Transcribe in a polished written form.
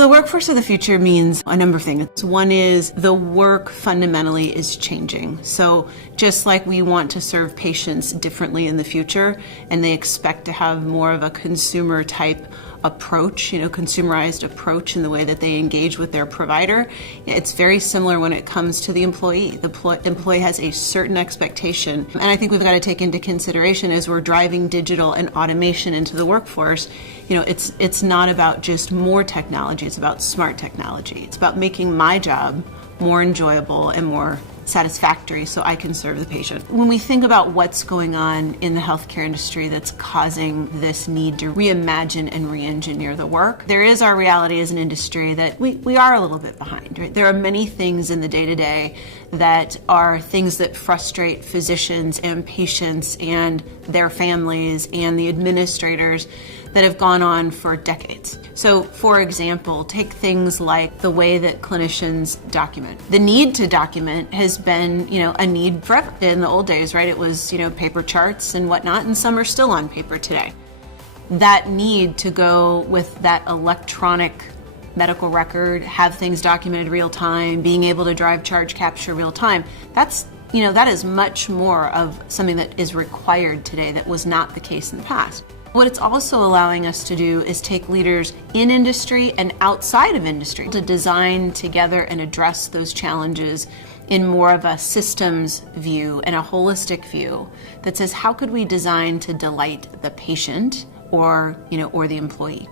The workforce of the future means a number of things. One is the work fundamentally is changing. So just like we want to serve patients differently in the future, and they expect to have more of a consumer type approach, consumerized approach in the way that they engage with their provider, it's very similar when it comes to the employee. The employee has a certain expectation, and I think we've got to take into consideration as we're driving digital and automation into the workforce, it's not about just more technology, it's about smart technology. It's about making my job more enjoyable and more satisfactory so I can serve the patient. When we think about what's going on in the healthcare industry that's causing this need to reimagine and re-engineer the work, there is our reality as an industry that we are a little bit behind. Right? There are many things in the day-to-day that are things that frustrate physicians and patients and their families and the administrators that have gone on for decades. So, for example, take things like the way that clinicians document. The need to document has been, a need forever. In the old days, right, it was, paper charts and whatnot, and some are still on paper today. That need to go with that electronic medical record, have things documented real time, being able to drive charge capture real time, that is much more of something that is required today that was not the case in the past. What it's also allowing us to do is take leaders in industry and outside of industry to design together and address those challenges in more of a systems view and a holistic view that says, how could we design to delight the patient or the employee?